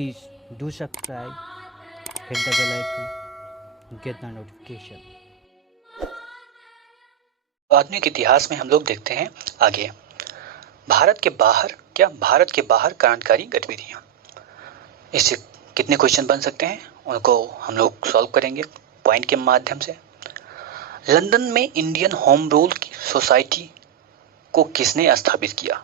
Please do subscribe, hit the bell icon, get the notification. आधुनिक इतिहास में हम लोग देखते हैं आगे। भारत के बाहर क्रांतिकारी गतिविधियां। इससे कितने क्वेश्चन बन सकते हैं उनको हम लोग सॉल्व करेंगे पॉइंट के माध्यम से। लंदन में इंडियन होम रूल सोसाइटी को किसने स्थापित किया?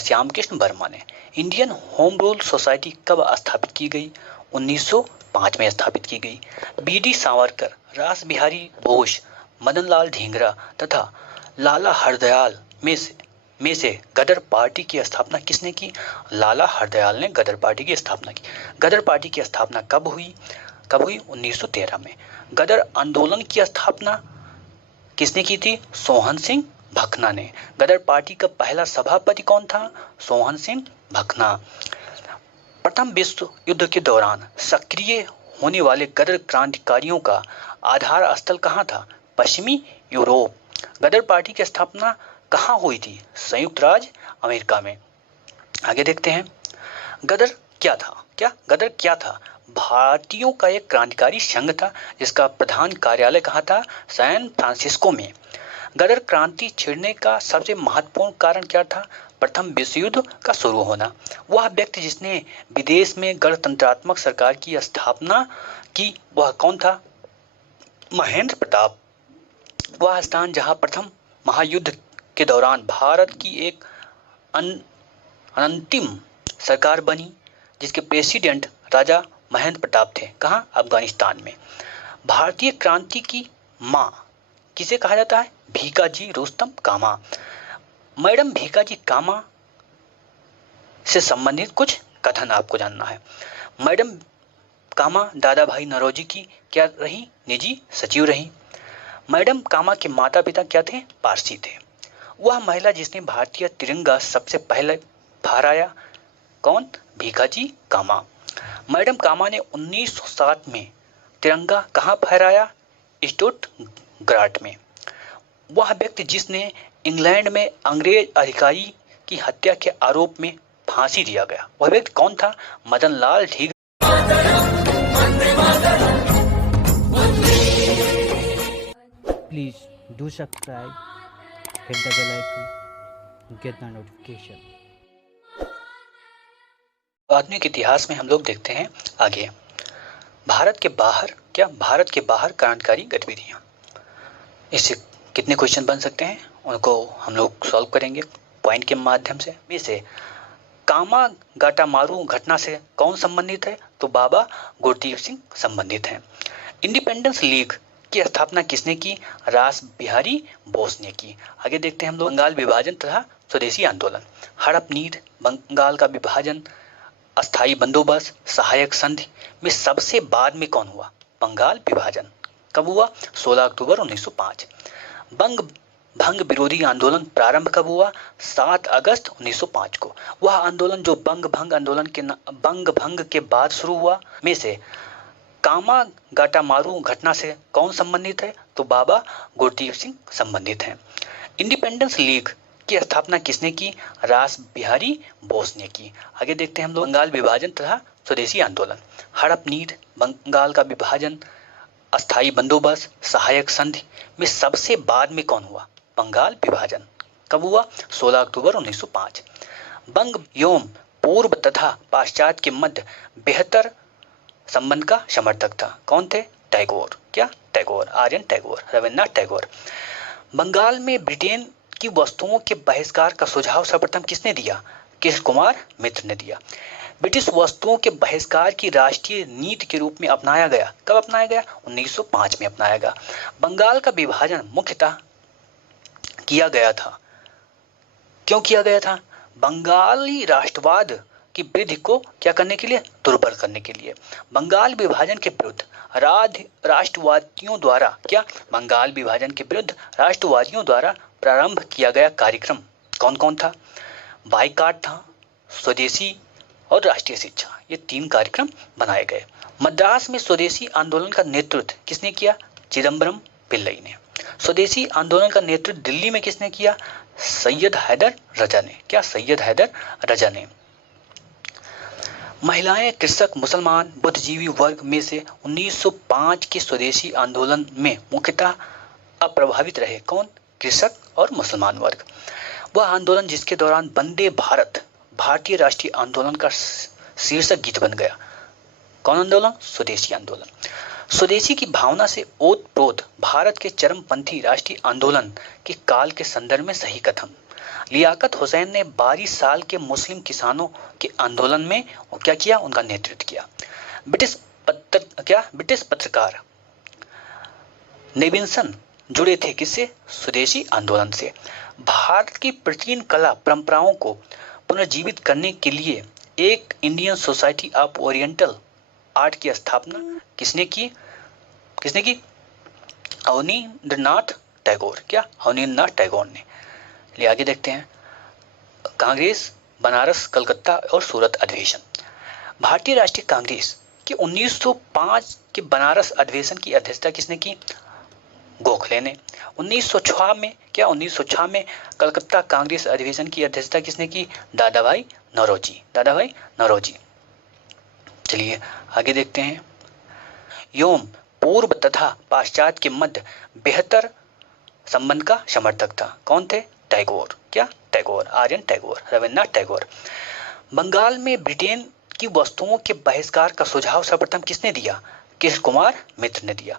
श्याम कृष्ण वर्मा ने। इंडियन होम रूल सोसाइटी कब स्थापित की गई? 1905 में स्थापित की गई। बीडी सावरकर, रास बिहारी बोस, मदन लाल ढींगरा तथा लाला हरदयाल में से गदर पार्टी की स्थापना किसने की? लाला हरदयाल ने गदर पार्टी की स्थापना की। गदर पार्टी की स्थापना कब हुई? 1913 में। गदर आंदोलन की स्थापना किसने की थी? सोहन सिंह भकना ने। गदर पार्टी का पहला सभापति कौन था? सोहन सिंह भकना। प्रथम विश्व युद्ध के दौरान सक्रिय होने वाले गदर क्रांतिकारियों का आधार स्थल कहाँ था? पश्चिमी यूरोप। गदर पार्टी की स्थापना कहाँ हुई थी? संयुक्त राज्य अमेरिका में। आगे देखते हैं। गदर क्या था? भारतीयों का एक क्रांतिकारी संघ था जिसका प्रधान कार्यालय कहाँ था? सैन फ्रांसिस्को में। गदर क्रांति छिड़ने का सबसे महत्वपूर्ण कारण क्या था? प्रथम विश्व युद्ध का शुरू होना। वह व्यक्ति जिसने विदेश में गणतंत्रात्मक सरकार की स्थापना की वह कौन था? महेंद्र प्रताप। वह स्थान जहां प्रथम महायुद्ध के दौरान भारत की एक अंतिम सरकार बनी जिसके प्रेसिडेंट राजा महेंद्र प्रताप थे। कहाँ? अफगानिस्तान में। भारतीय क्रांति की मां किसे कहा जाता है? भीकाजी रुस्तम कामा। मैडम भीकाजी कामा से संबंधित कुछ कथन आपको जानना है। मैडम कामा दादा भाई नौरोजी की क्या रही? निजी सचिव रही। मैडम कामा के माता पिता क्या थे? पारसी थे। वह महिला जिसने भारतीय तिरंगा सबसे पहले फहराया कौन? भीकाजी कामा। मैडम कामा ने 1907 में तिरंगा कहाँ फहराया? स्टुटगार्ट में। वह व्यक्ति जिसने इंग्लैंड में अंग्रेज अधिकारी की हत्या के आरोप में फांसी दिया गया वह व्यक्ति कौन था? Madan Lal Dhingra. Please do subscribe, hit the bell icon, get the notification. आधुनिक इतिहास में हम लोग देखते हैं आगे। भारत के बाहर क्रांतिकारी गतिविधियां। इससे कितने क्वेश्चन बन सकते हैं उनको हम लोग सॉल्व करेंगे पॉइंट के माध्यम से। में से कामा गाटामारू घटना से कौन संबंधित है? तो बाबा गुरदीप सिंह संबंधित हैं। इंडिपेंडेंस लीग की स्थापना किसने की? रास बिहारी बोस ने की। आगे देखते हैं हम लोग। बंगाल विभाजन तथा स्वदेशी आंदोलन। हड़प नीति, बंगाल का विभाजन, अस्थायी बंदोबस्त, सहायक संधि में सबसे बाद में कौन हुआ? बंगाल विभाजन। कब हुआ? 16 अक्टूबर 1905। बंग भंग विरोधी आंदोलन प्रारंभ कब हुआ? 7 अगस्त 1905 को। वह आंदोलन जो बंग भंग के बाद शुरू हुआ। में से कामा गाटामारू घटना से कौन संबंधित है? तो बाबा गुरदीप सिंह संबंधित हैं। इंडिपेंडेंस लीग की स्थापना किसने की? रास बिहारी बोस ने की। आगे देखते हैं हम लोग। बंगाल विभाजन तथा स्वदेशी आंदोलन। हड़प नीति, बंगाल का विभाजन, अस्थायी बंदोबस्त, सहायक संधि में सबसे बाद में कौन हुआ? बंगाल विभाजन। कब हुआ? 16 अक्टूबर 1905। बंग एवं पूर्व तथा पाश्चात्य के मध्य बेहतर संबंध का समर्थक था। कौन थे? टैगोर। टैगोर, आर्यन टैगोर, रविन्द्रनाथ टैगोर। बंगाल में ब्रिटेन की वस्तुओं के बहिष्कार का सुझाव सर्वप्रथम किसने दिया? कृष्ण कुमार मित्र ने दिया। ब्रिटिश वस्तुओं के बहिष्कार की राष्ट्रीय नीति के रूप में अपनाया गया। कब अपनाया गया? 1905 में अपनाया गया। बंगाल का विभाजन मुख्यतः किया गया था। क्यों किया गया था? बंगाली राष्ट्रवाद की वृद्धि को क्या करने के लिए? दुर्बल करने के लिए। बंगाल विभाजन के विरुद्ध राष्ट्रवादियों द्वारा प्रारंभ किया गया कार्यक्रम कौन कौन था? बाइकाट था, स्वदेशी और राष्ट्रीय शिक्षा, ये 3 कार्यक्रम बनाए गए। मद्रास में स्वदेशी आंदोलन का नेतृत्व किसने किया? चिदम्बरम पिल्लई ने। स्वदेशी आंदोलन का नेतृत्व दिल्ली में किसने किया? सैयद हैदर रजा ने। सैयद हैदर रजा ने। महिलाएं, कृषक, मुसलमान, बुद्धिजीवी वर्ग में से 1905 के स्वदेशी आंदोलन में मुख्यतः अप्रभावित रहे। कौन? कृषक और मुसलमान वर्ग। वह आंदोलन जिसके दौरान वंदे भारत भारतीय राष्ट्रीय आंदोलन का शीर्षक गीत बन गया। कौन आंदोलन? स्वदेशी आंदोलन। स्वदेशी की भावना से ओतप्रोत भारत के चरमपंथी राष्ट्रीय आंदोलन के काल के संदर्भ में सही कथन। लियाकत हुसैन ने 22 साल के मुस्लिम किसानों के आंदोलन में क्या किया? उनका नेतृत्व किया। ब्रिटिश पत्रकार नेविंसन जुड़े थे किससे? स्वदेशी आंदोलन से। भारत की प्राचीन कला परंपराओं को पुनर्जीवित करने के लिए एक Indian society of oriental art की स्थापना किसने की? अवनींद्रनाथ टैगोर। क्या? अवनींद्रनाथ टैगोर ने। चलिए आगे देखते हैं। कांग्रेस, बनारस, कलकत्ता और सूरत अधिवेशन। भारतीय राष्ट्रीय कांग्रेस के 1905 के बनारस अधिवेशन की अध्यक्षता किसने की? गोखले ने। 1906 में कलकत्ता कांग्रेस अधिवेशन की अध्यक्षता किसने की? दादाभाई नौरोजी। चलिए आगे देखते हैं। योम पूर्व तथा पाश्चात्य के मध्य बेहतर संबंध का समर्थक था। कौन थे? टैगोर। क्या? टैगोर, आर्यन टैगोर, रविन्द्रनाथ टैगोर। बंगाल में ब्रिटेन की वस्तुओं के बहिष्कार का सुझाव सर्वप्रथम किसने दिया? कृष्ण कुमार मित्र ने दिया।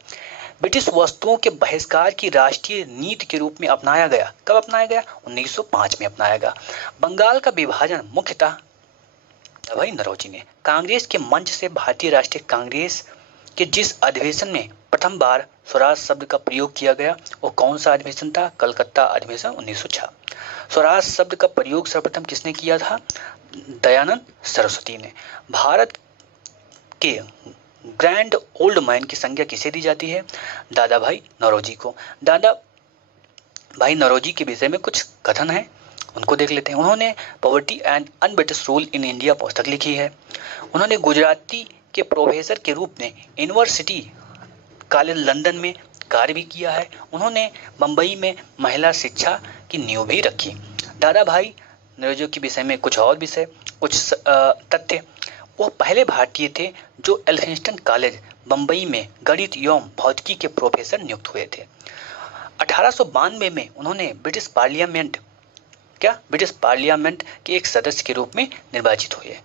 ब्रिटिश वस्तुओं के बहिष्कार की राष्ट्रीय नीति के रूप में अपनाया गया। कब अपनाया गया? 1905 में अपनाया गया। बंगाल का विभाजन मुख्यतः भाई नौरोजी ने। कांग्रेस के मंच से भारतीय राष्ट्रीय कांग्रेस के जिस अधिवेशन में प्रथम बार स्वराज शब्द का प्रयोग किया गया वो कौन सा अधिवेशन था? कलकत्ता अधिवेशन 1906। स्वराज शब्द का प्रयोग सर्वप्रथम किसने किया था? दयानंद सरस्वती ने। भारत के ग्रैंड ओल्ड मैन की संज्ञा किसे दी जाती है? दादा भाई नौरोजी को। दादा भाई नौरोजी के विषय में कुछ कथन है, उनको देख लेते हैं। उन्होंने poverty and un-British rule in India पुस्तक लिखी है। उन्होंने गुजराती के प्रोफेसर के रूप में यूनिवर्सिटी कॉलेज लंदन में कार्य भी किया है। उन्होंने बम्बई में महिला शिक्षा की नींव भी रखी। दादा भाई नौरोजी के विषय में कुछ तथ्य। वो पहले भारतीय थे जो एल्फिंस्टन कॉलेज बम्बई में गणित एवं भौतिकी के प्रोफेसर नियुक्त हुए थे। 1892 में उन्होंने ब्रिटिश पार्लियामेंट के एक सदस्य के रूप में निर्वाचित हुए।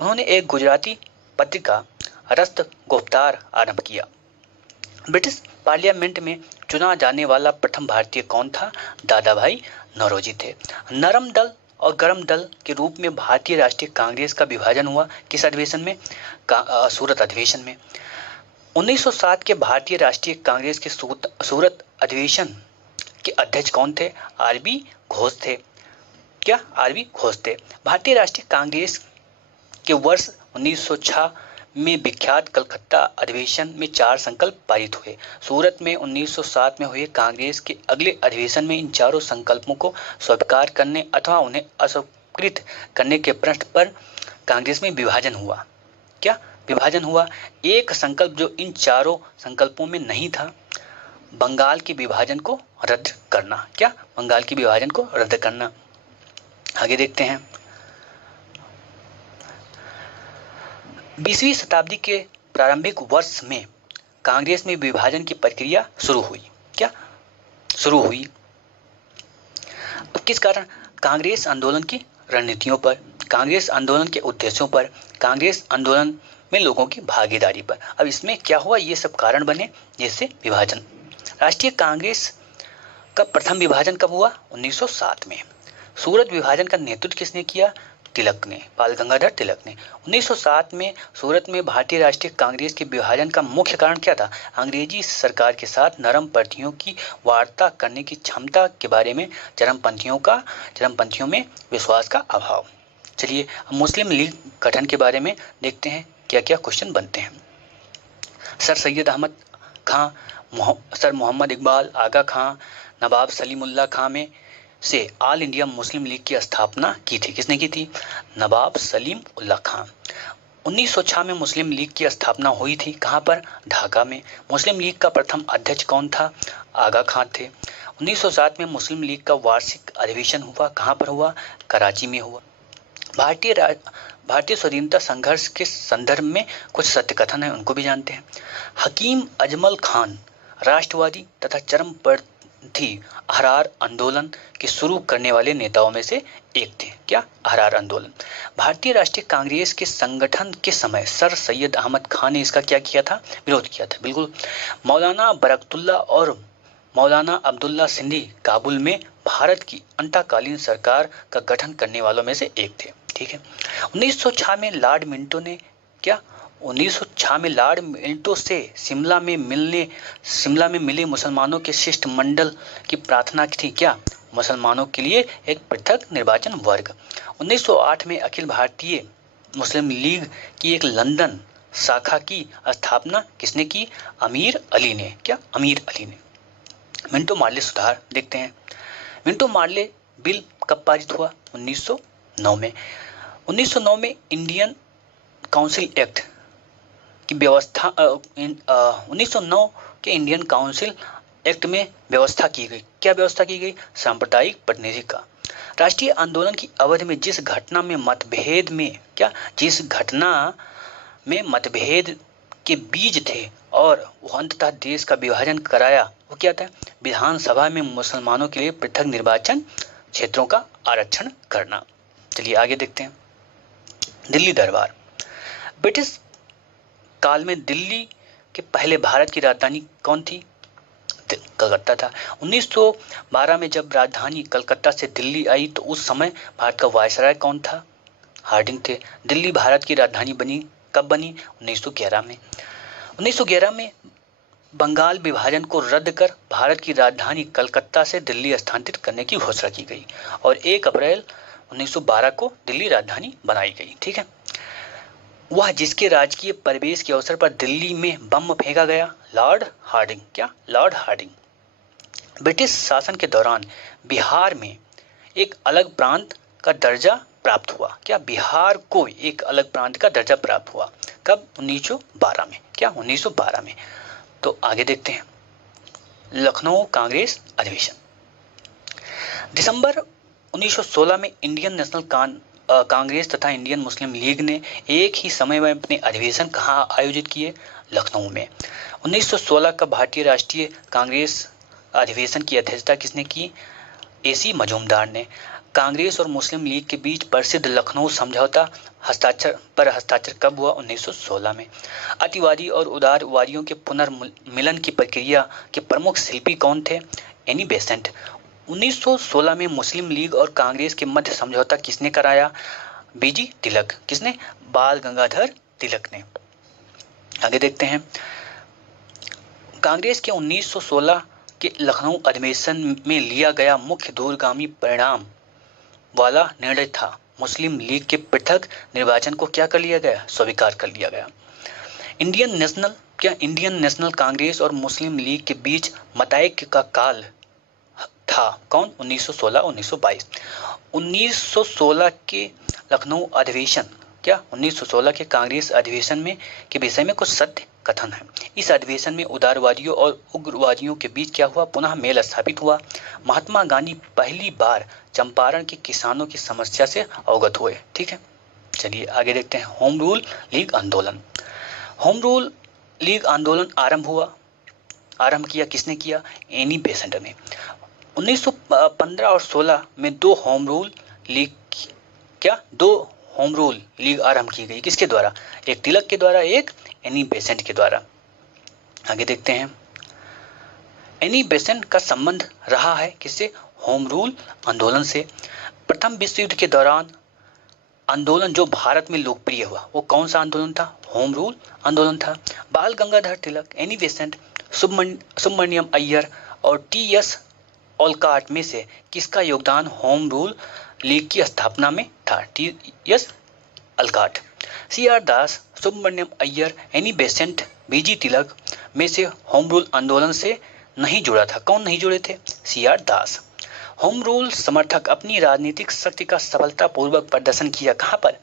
उन्होंने एक गुजराती पत्रिका रस्त गुफ्तार आरंभ किया। ब्रिटिश पार्लियामेंट में चुना जाने वाला प्रथम भारतीय कौन था? दादा भाई नौरोजी थे। नरम दल और गरम दल के रूप में भारतीय राष्ट्रीय कांग्रेस का विभाजन हुआ। किस अधिवेशन में? सूरत अधिवेशन में। 1907 के भारतीय राष्ट्रीय कांग्रेस के सूरत अधिवेशन के अध्यक्ष कौन थे? आरबी घोष थे। क्या? आरबी घोष थे। भारतीय राष्ट्रीय कांग्रेस के वर्ष 1906 में विख्यात कलकत्ता अधिवेशन में 4 संकल्प पारित हुए। सूरत में 1907 में हुए कांग्रेस के अगले अधिवेशन में इन चारों संकल्पों को स्वीकार करने अथवा उन्हें अस्वीकृत करने के प्रश्न पर कांग्रेस में विभाजन हुआ। क्या? विभाजन हुआ। एक संकल्प जो इन चारों संकल्पों में नहीं था, बंगाल के विभाजन को रद्द करना। क्या? बंगाल के विभाजन को रद्द करना। आगे देखते हैं। 20वीं शताब्दी के प्रारंभिक वर्ष में कांग्रेस में विभाजन की प्रक्रिया शुरू हुई। क्या? शुरू हुई। किस कारण? कांग्रेस आंदोलन की रणनीतियों पर, कांग्रेस आंदोलन के उद्देश्यों पर, कांग्रेस आंदोलन में लोगों की भागीदारी पर। अब इसमें क्या हुआ? ये सब कारण बने जैसे विभाजन। राष्ट्रीय कांग्रेस का प्रथम विभाजन कब हुआ? 1907 में। सूरत विभाजन का नेतृत्व किसने किया? तिलक ने, बाल गंगाधर तिलक ने। 1907 में सूरत में भारतीय राष्ट्रीय कांग्रेस के विभाजन का मुख्य कारण क्या था? अंग्रेजी सरकार के साथ नरम पंथियों की वार्ता करने की क्षमता के बारे में चरमपंथियों में विश्वास का अभाव। चलिए अब मुस्लिम लीग गठन के बारे में देखते हैं क्या क्या क्वेश्चन बनते हैं। सर सैयद अहमद खां, सर मोहम्मद इकबाल, आगा खां, नवाब सलीमुल्लाह खां में से ऑल इंडिया मुस्लिम लीग की स्थापना की थी। किसने की थी? नवाब सलीम उल्लाह खां। 1906 में मुस्लिम लीग की स्थापना हुई थी। कहां पर? ढाका में। मुस्लिम लीग का प्रथम अध्यक्ष कौन था? आगा खां थे। 1907 में मुस्लिम लीग का वार्षिक अधिवेशन हुआ। कहां पर हुआ? कराची में हुआ। भारतीय स्वाधीनता संघर्ष के संदर्भ में कुछ सत्य कथन है, उनको भी जानते हैं। हकीम अजमल खान राष्ट्रवादी तथा चरमपंथी अहरार आंदोलन के शुरू करने वाले नेताओं में से एक थे। क्या? अहरार आंदोलन। भारतीय राष्ट्रीय कांग्रेस के संगठन के समय सर सैयद अहमद खान ने इसका क्या किया था? विरोध किया था। बिल्कुल। मौलाना बरकतुल्ला और मौलाना अब्दुल्ला सिंधी काबुल में भारत की अंतकालीन सरकार का गठन करने वालों में से एक थे। ठीक है। 1906 में लॉर्ड मिंटो ने क्या 1906 में लॉर्ड मिंटो से शिमला में मिले मुसलमानों के शिष्टमंडल की प्रार्थना थी। क्या? मुसलमानों के लिए एक पृथक निर्वाचन वर्ग। 1908 में अखिल भारतीय मुस्लिम लीग की एक लंदन शाखा की स्थापना किसने की? अमीर अली ने। क्या? अमीर अली ने। मिंटो मार्ले सुधार देखते हैं। मिंटो मार्ले बिल कब पारित हुआ? 1909 में। 1909 में इंडियन काउंसिल एक्ट की व्यवस्था 1909 के इंडियन काउंसिल एक्ट में व्यवस्था की गई। क्या व्यवस्था की गई? सांप्रदायिक प्रतिनिधि का। राष्ट्रीय आंदोलन की अवधि में जिस घटना में मतभेद के बीज थे और वो अंततः देश का विभाजन कराया, वो क्या था? विधानसभा में मुसलमानों के लिए पृथक निर्वाचन क्षेत्रों का आरक्षण करना। चलिए आगे देखते हैं। दिल्ली दरबार। ब्रिटिश काल में दिल्ली के पहले भारत की राजधानी कौन थी? कलकत्ता था। 1912 में जब राजधानी कलकत्ता से दिल्ली आई तो उस समय भारत का वायसराय कौन था? हार्डिंग थे। दिल्ली भारत की राजधानी बनी कब बनी? 1911 में। 1911 में बंगाल विभाजन को रद्द कर भारत की राजधानी कलकत्ता से दिल्ली स्थानांतरित करने की घोषणा की गई और 1 अप्रैल 1912 को दिल्ली राजधानी बनाई गई। ठीक है। वह जिसके राजकीय प्रवेश के अवसर पर दिल्ली में बम फेंका गया? Lord Hardinge. क्या? Lord Hardinge. ब्रिटिश शासन के दौरान बिहार में एक अलग प्रांत का दर्जा प्राप्त हुआ। क्या? बिहार को एक अलग प्रांत का दर्जा प्राप्त हुआ। कब? 1912 में। क्या? 1912 में। तो आगे देखते हैं। लखनऊ कांग्रेस अधिवेशन। दिसंबर 1916 में इंडियन नेशनल कांग्रेस तथा इंडियन मुस्लिम लीग ने एक ही समय में अपने अधिवेशन कहाँ आयोजित किए? लखनऊ में। 1916 का भारतीय राष्ट्रीय कांग्रेस अधिवेशन की अध्यक्षता किसने की? AC मजूमदार ने। कांग्रेस और मुस्लिम लीग के बीच प्रसिद्ध लखनऊ समझौता हस्ताक्षर कब हुआ? 1916 में। अतिवादी और उदारवादियों के पुनर्मिलन की प्रक्रिया के प्रमुख शिल्पी कौन थे? Annie Besant. 1916 में मुस्लिम लीग और कांग्रेस के मध्य समझौता किसने कराया? BG तिलक। किसने? बाल गंगाधर तिलक ने। आगे देखते हैं। कांग्रेस के 1916 के लखनऊ अधिवेशन में लिया गया मुख्य दूरगामी परिणाम वाला निर्णय था मुस्लिम लीग के पृथक निर्वाचन को क्या कर लिया गया? स्वीकार कर लिया गया। इंडियन नेशनल कांग्रेस और मुस्लिम लीग के बीच मतैक्य का काल था कौन? 1916-1922। 1916 के लखनऊ अधिवेशन 1916 के कांग्रेस अधिवेशन में के विषय में कुछ सत्य कथन है। इस अधिवेशन में उदारवादियों और उग्रवादियों के बीच क्या हुआ? पुनः मेल स्थापित हुआ। महात्मा गांधी पहली बार चंपारण के किसानों की समस्या से अवगत हुए। ठीक है। चलिए आगे देखते हैं। होम रूल लीग आंदोलन। होम रूल लीग आंदोलन आरंभ किया किसने किया? एनी बेसेंट ने। 1915 और 16 में दो होम रूल लीग आरंभ की गई। किसके द्वारा? एक तिलक के द्वारा, एक एनी बेसेंट के द्वारा। आगे देखते हैं। एनी बेसेंट का संबंध रहा है किससे? होम रूल आंदोलन से। प्रथम विश्व युद्ध के दौरान आंदोलन जो भारत में लोकप्रिय हुआ वो कौन सा आंदोलन था? होम रूल आंदोलन था। बाल गंगाधर तिलक, एनी बेसेंट, सुब्रमण्यम अय्यर और TS ओलकाट में से किसका योगदान होम रूल लीग की स्थापना में था? TS Olcott. CR Das, Subramania Iyer, Annie Besant, BG Tilak में से होम रूल आंदोलन से नहीं जुड़ा था। कौन नहीं जुड़े थे? CR दास। होम रूल समर्थक अपनी राजनीतिक शक्ति का सफलतापूर्वक प्रदर्शन किया कहां पर?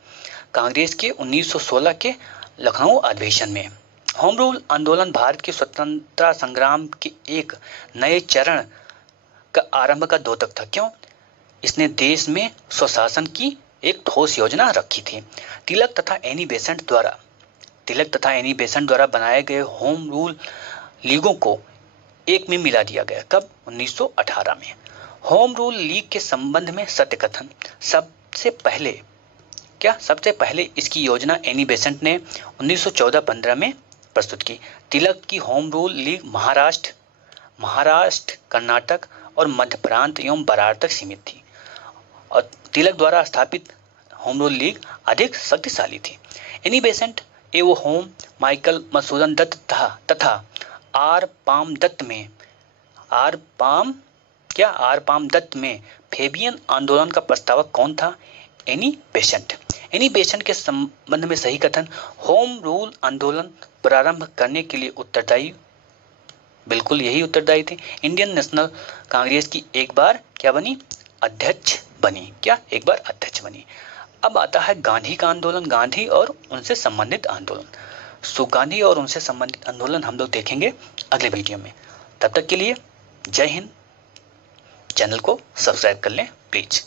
कांग्रेस के 1916 के लखनऊ अधिवेशन में। होम रूल आंदोलन भारत के स्वतंत्रता संग्राम के एक नए चरण का आरंभ का द्योतक था। क्यों? इसने देश में स्वशासन की एक ठोस योजना रखी थी। तिलक तथा एनी बेसेंट द्वारा बनाए गए होम रूल लीगों को एक में मिला दिया गया। कब? 1918 में। होम रूल लीग के संबंध में सत्य कथन। सबसे पहले इसकी योजना एनी बेसेंट ने 1914-15 में प्रस्तुत की। तिलक की home rule league Maharashtra, Karnataka और मध्य प्रांत एवं बरार तक सीमित थी और तिलक द्वारा स्थापित होम रूल लीग अधिक शक्तिशाली थी। एनी बेसेंट एवं होम माइकल मधुसूदन दत्त तथा आर पाम दत्त में फेबियन आंदोलन का प्रस्तावक कौन था? एनी बेसेंट के संबंध में सही कथन। होम रूल आंदोलन प्रारंभ करने के लिए उत्तरदायी, बिल्कुल यही उत्तरदायी थे। इंडियन नेशनल कांग्रेस की एक बार क्या बनी? अध्यक्ष बनी। अब आता है गांधी का आंदोलन, गांधी और उनसे संबंधित आंदोलन। गांधी और उनसे संबंधित आंदोलन हम लोग देखेंगे अगले वीडियो में। तब तक के लिए जय हिंद। चैनल को सब्सक्राइब कर लें प्लीज।